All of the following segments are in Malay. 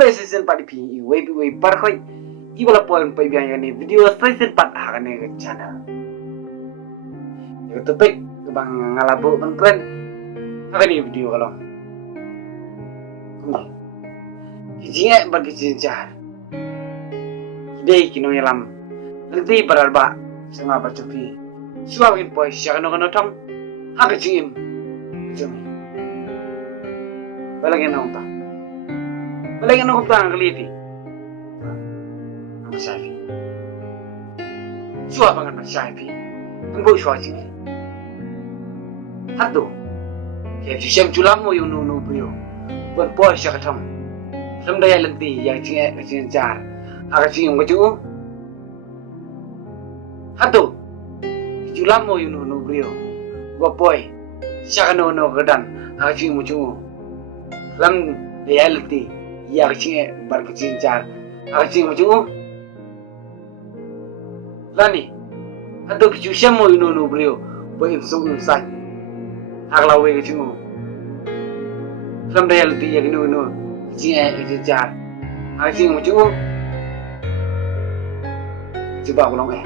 mulai season 4 pi wei par khoi ibala pon pai biang ni video season 4 hakane ke channel itu topik ke bang ngalabu keren hakane video kalau kijinga bagi jinjar idei kino yalam nanti berarba senga bacupi suawin poi syakano kano tong haka jingim jumi balagin na unta balagin na unta ang kaliti ang masyafi suwa bangan masyafi ang buo suwa jingi hato kaya siyam julam mo yung nuno buyo buwan poi syakatong lam daya lanti yang jingar haka jingim kacungu hato julam mo yung nuno buyo buwan poi syakano no kedan haka jingim kacungu lam reality ya kecing berkecincar kecing macam lani atau kecusam mau inu beliau boleh sungguh say aglawe kecing lam reality ya inu kecing kecincar kecing macam coba ulang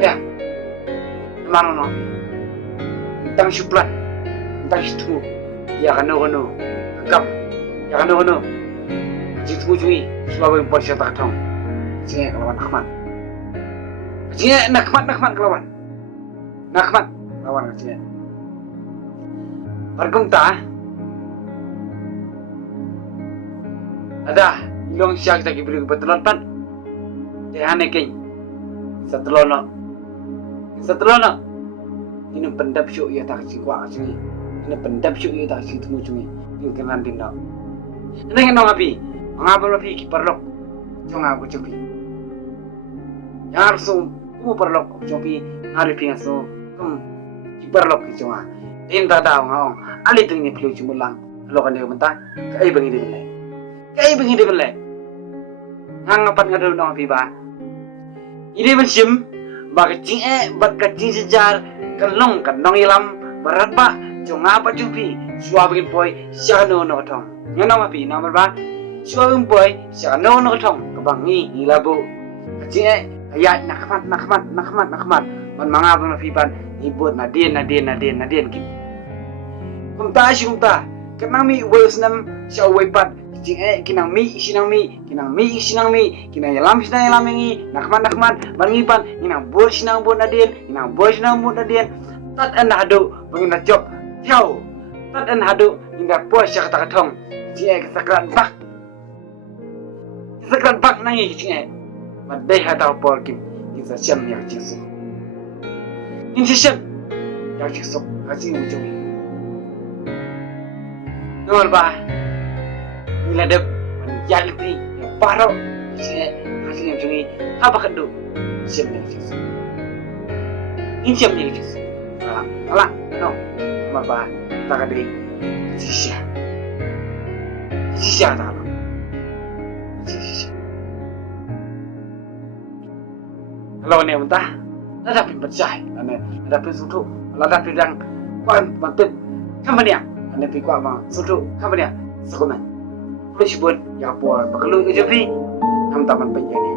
ya mana no tentang suplan tentang itu ya kano Kam, ya kan dono. Jitu cui, sebab impor saya tak tahu. Cina lawan Ahmad. Cina nakmat lawan. Nakmat lawan Cina. Bargum ta? Ada ilong siak tak ibri betulan pan. Dehane keng. Setelono. Ini pendap syuk ya tak cikwa sini. Ini pendap syuk ya tak citu cui. Yung kenan din daw. Ano yung api? Ang abang api, kiparlok. Yung ako chupi. Yang harus parlok chupi. Hari nga so. Kiparlok yung nga. Tinta daw nga ong. Alitung niya pilo chumulang. Halo kan dia menta. Kaya bang hindi balay. Hangapan nga daw ng api ba? Hindi man siyem. Bakit sejar. Kalong ilam. Barat ba? Yung apa chupi. Suabing boy siya no tong. Nga naman pi number ba? Suabing boy siya no tong. Kabangi ilabo. Kasi ayat nakmat. Man mga abang nafipan ibot na din kin. Kung ta. Kanang mi wales nam siya waypat. Kinang mi sinang mi. Kinang yalam ngi. Nakmat. Mangipan inang boy sinang na din. Tat an hado pangina job. Tiao. Tad an hado hingga puas siya katakatong. Jika kesakran bak nangi jika maday hatau porkin kita siam yang jisu. Ini siam yang jisu haji ujung. Nomor bah miladab menjaliti yang paro jika haji yang ujungi apa kendu siam yang jisu. Ini siam yang jisu. Alah, no. Nomor bah tak ada sisya tak ada sisya kalau ni mentah ada pun bercah ada pun sudu ada pun yang kuat bantu kamu ni ada pun kuat bang sudu kamu ni sekolah polisi buat ya buat bakal lu jadi nam taman penjani